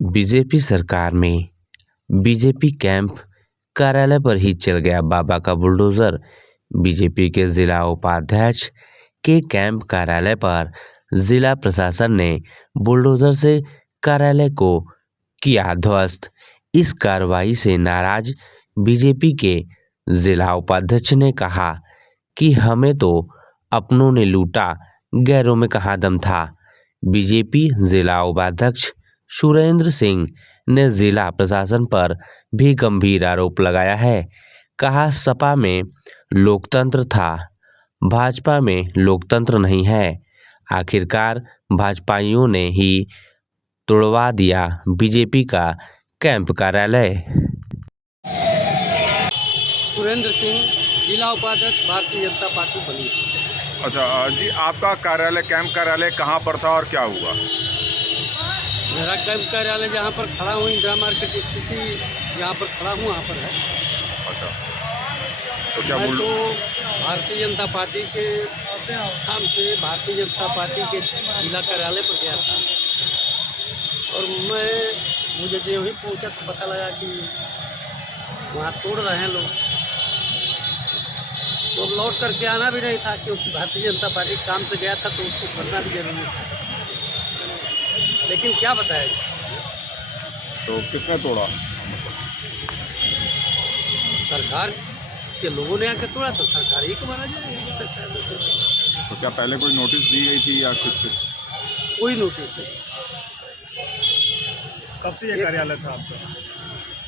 BJP सरकार में BJP camp कार्यालय पर ही चल गया बाबा का बुलडोजर। बीजेपी के जिला उपाध्यक्ष के कैंप कार्यालय पर जिला प्रशासन ने बुलडोजर से कार्यालय को किया ध्वस्त। इस कार्रवाई से नाराज बीजेपी के जिला उपाध्यक्ष ने कहा कि हमें तो अपनों ने लूटा, गैरों में कहाँ दम था। बीजेपी जिला उपाध्यक्ष सुरेंद्र सिंह ने जिला प्रशासन पर भी गंभीर आरोप लगाया है। कहा सपा में लोकतंत्र था, भाजपा में लोकतंत्र नहीं है। आखिरकार भाजपाइयों ने ही तोड़वा दिया बीजेपी का कैंप कार्यालय। सुरेंद्र सिंह, जिला उपाध्यक्ष, भारतीय जनता पार्टी बनी। अच्छा जी, आपका कार्यालय कैंप कार्यालय कहाँ पर था और क्या हुआ? मेरा कैंप कार्यालय जहाँ पर खड़ा हूँ, इंदिरा मार्केट स्थिति जहाँ पर खड़ा हूँ वहाँ पर है। अच्छा, तो क्या मैं तो भारतीय जनता पार्टी के नाम से भारतीय जनता पार्टी के जिला कार्यालय पर गया था और मुझे जो ही पहुँचा तो पता लगा कि वहाँ तोड़ रहे हैं लोग, तो लौट करके आना भी नहीं था क्योंकि भारतीय जनता पार्टी काम से गया था तो उसको करना भी जरूरी था। लेकिन क्या बताया, तो किसने तोड़ा? सरकार के लोगों ने आके तोड़ा तो सरकार ही को माना जाएगा। सरकार ने तोड़ा। तो क्या पहले कोई नोटिस दी गई थी या कुछ? कोई नोटिस नहीं। कब से ये कार्यालय था आपका?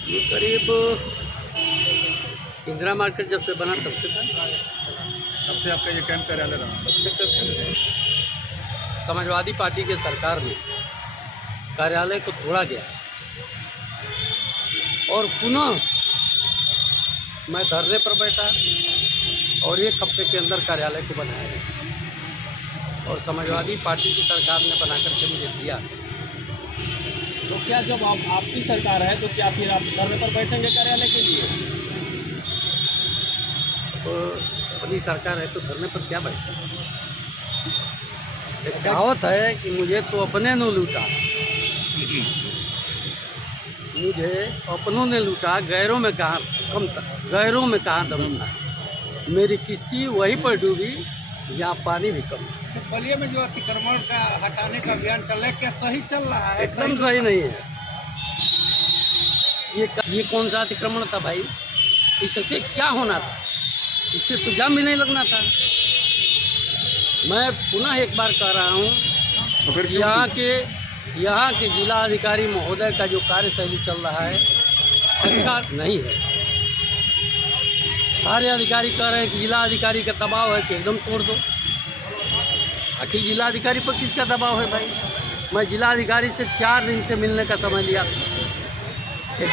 ये करीब इंदिरा मार्केट जब से बना तब से था। तब से आपका ये कैंप कार्यालय रहा? तब से करते हैं। समाजवादी पार्टी के सरकार में कार्यालय को तोड़ा गया और पुनः मैं धरने पर बैठा और एक हफ्ते के अंदर कार्यालय को बनाया गया और समाजवादी पार्टी की सरकार ने बना करके मुझे दिया। तो क्या जब आपकी सरकार है तो क्या फिर आप धरने पर बैठेंगे कार्यालय के लिए? तो अपनी सरकार है तो धरने पर क्या बैठे? एक कहावत है कि मुझे तो अपने ने लूटा, मुझे अपनों ने लूटा, गैरों में कहाँ कम था, गैरों में कहाँ दम था। मेरी किश्ती वहीं पर डूबी जहाँ पानी भी कम। तो बलिया में जो अतिक्रमण का हटाने का अभियान चल रहा है, क्या सही चल रहा है? एकदम सही नहीं है। ये कौन सा अतिक्रमण था भाई? इससे क्या होना था? इससे तो जाम भी नहीं लगना था। मैं पुनः एक बार कह रहा हूँ, तो फिर यहाँ के जिला अधिकारी महोदय का जो कार्यशैली चल रहा है अच्छा नहीं है। सारे अधिकारी कह रहे हैं कि जिला अधिकारी का दबाव है कि एकदम तोड़ दो। आखिर जिला अधिकारी पर किसका दबाव है भाई? मैं जिला अधिकारी से 4 दिन से मिलने का समय लिया था।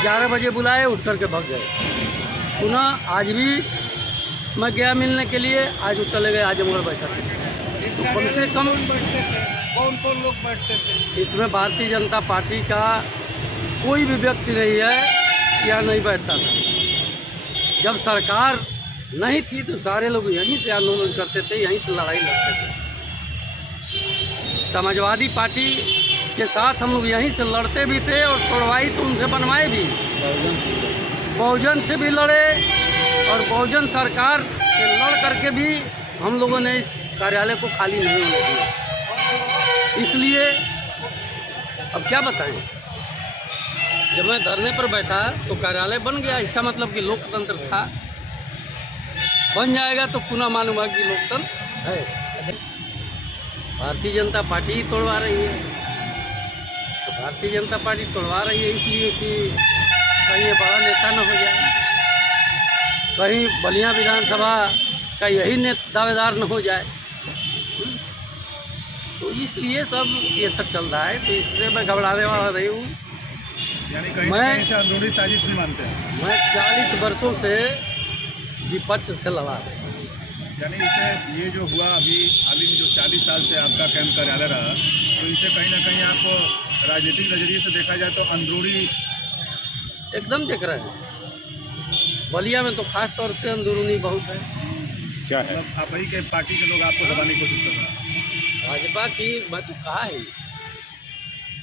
11 बजे बुलाए, उठ करके भाग गए। पुनः आज भी मैं गया मिलने के लिए, आज वो चले गए आजमगढ़ बैठक। तो कम से कम बैठते थे, कौन लोग बैठते थे? इसमें भारतीय जनता पार्टी का कोई भी व्यक्ति नहीं है या नहीं बैठता था। जब सरकार नहीं थी तो सारे लोग यहीं से आंदोलन करते थे, यहीं से लड़ाई लड़ते थे। समाजवादी पार्टी के साथ हम लोग यहीं से लड़ते भी थे और तोड़वाई तो उनसे बनवाए भी। बहुजन से भी लड़े और बहुजन सरकार से लड़ करके भी हम लोगों ने इस कार्यालय को खाली नहीं होने दिया। इसलिए अब क्या बताएं, जब मैं धरने पर बैठा तो कार्यालय बन गया, इसका मतलब कि लोकतंत्र था। बन जाएगा तो पुनः मालूम है कि लोकतंत्र है। भारतीय जनता पार्टी ही तोड़वा रही है। तो भारतीय जनता पार्टी तोड़वा रही है इसलिए कि कहीं ये बड़ा नेता न हो जाए, कहीं बलिया विधानसभा का यही दावेदार न हो जाए। तो इसलिए ये सब चल रहा है। तो इससे मैं घबराने वाला नहीं हूँ। यानी कहीं से अंदरूनी साजिश नहीं मानते हैं? मैं 40 वर्षों से विपक्ष से लड़ा हूँ। यानी इसे ये जो हुआ अभी हाल ही में जो 40 साल से आपका कैंप कार्यालय रहा, तो इसे कहीं ना कहीं आपको राजनीतिक नजरिए से देखा जाए तो अंदरूनी एकदम देख रहे हैं। बलिया में तो खास तौर से अंदरूनी बहुत है। क्या है? आप वही के पार्टी के लोग आपको दबाने की कोशिश कर रहे हैं? भाजपा की बात कहा है,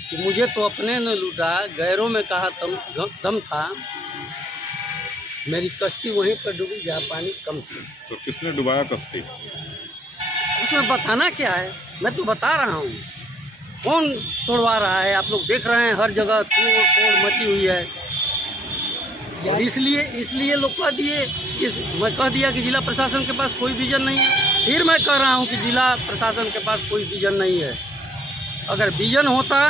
कि मुझे तो अपने ने लूटा, गैरों में कहा दम था, मेरी कश्ती वहीं पर डूबी जहाँ पानी कम थी। तो किसने डुबाया कश्ती? उसमें बताना क्या है, मैं तो बता रहा हूँ। कौन तोड़वा रहा है? आप लोग देख रहे हैं हर जगह तोड़ मची हुई है। और इसलिए लोग कह दिए, मैं कह दिया कि जिला प्रशासन के पास कोई विजन नहीं है। फिर मैं कह रहा हूँ कि जिला प्रशासन के पास कोई विजन नहीं है। अगर विजन होता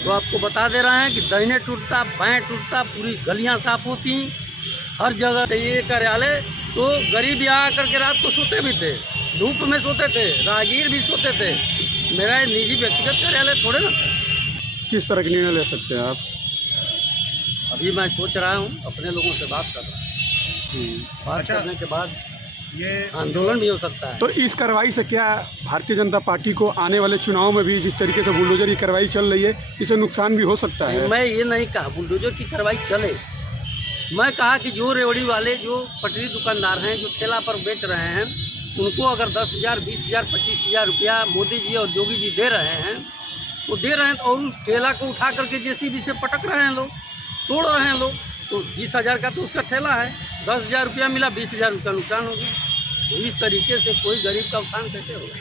तो आपको बता दे रहे हैं कि दाहिने टूटता, बाएं टूटता, पूरी गलियां साफ होती, हर जगह चाहिए कार्यालय। तो गरीब यहाँ आकर के रात को सोते भी थे, धूप में सोते थे, राहगीर भी सोते थे। मेरा ये निजी व्यक्तिगत कार्यालय थोड़े ना था। किस तरह के निर्णय ले सकते हैं आप? अभी मैं सोच रहा हूँ, अपने लोगों से बात कर रहा हूँ। बात करने के बाद ये आंदोलन भी हो सकता है। तो इस कार्रवाई से क्या भारतीय जनता पार्टी को आने वाले चुनाव में भी जिस तरीके से बुलडोजर की कार्रवाई चल रही है, इससे नुकसान भी हो सकता है? मैं ये नहीं कहा बुलडोजर की कार्रवाई चले। मैं कहा कि जो रेवड़ी वाले, जो पटरी दुकानदार हैं, जो ठेला पर बेच रहे हैं, उनको अगर 10,000, 20,000, 25,000 रुपया मोदी जी और योगी जी दे रहे हैं, वो दे रहे हैं, तो और उस ठेला को उठा करके जेसीबी से पटक रहे हैं लोग, तोड़ रहे हैं लोग, तो 20,000 का तो उसका ठेला है, 10,000 रुपया मिला, 20,000 उसका नुकसान हो गया। तो इस तरीके से कोई गरीब का उत्थान कैसे होगा?